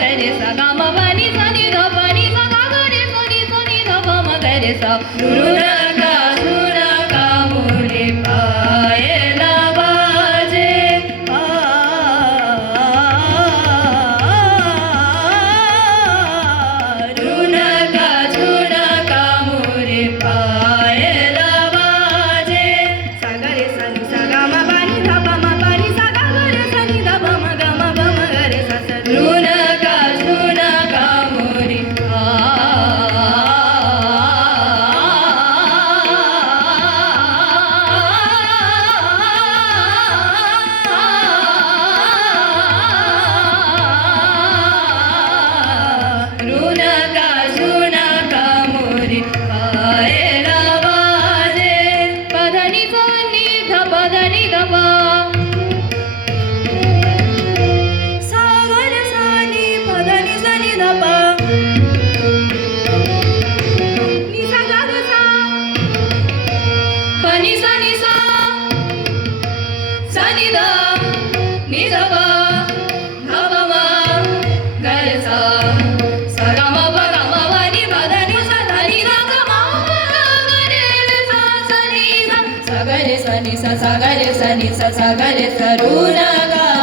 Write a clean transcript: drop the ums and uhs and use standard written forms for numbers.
गरे सा गा म प नि सा नि ध प नि सा गा ग रे सा नि ध प म गरे सा नका नका मोरे पायला बाजे नका नका मोरे पायला बाजे सा ग रे सा नि सा गा म प नि ध प म प नि सा गा ग रे सा नि ध प म ग म प म ग रे सा सा नका नका मोरे नका नका मोरे पायला बाजे पध नि सा नि ध प ध नि ध प सा ग रे सा नि प ध नि सा नि ध प नि सा गा ग सा प नि सा सा नि ध नि ध प ध प म ग रे सा सा ग म प ग म प नि प ध नि सा ध नि ध ग म प ग रे रे सा सा नि सा सा ग रे सा नि सा सा ग रे सा नि सा सा ग रे सा नका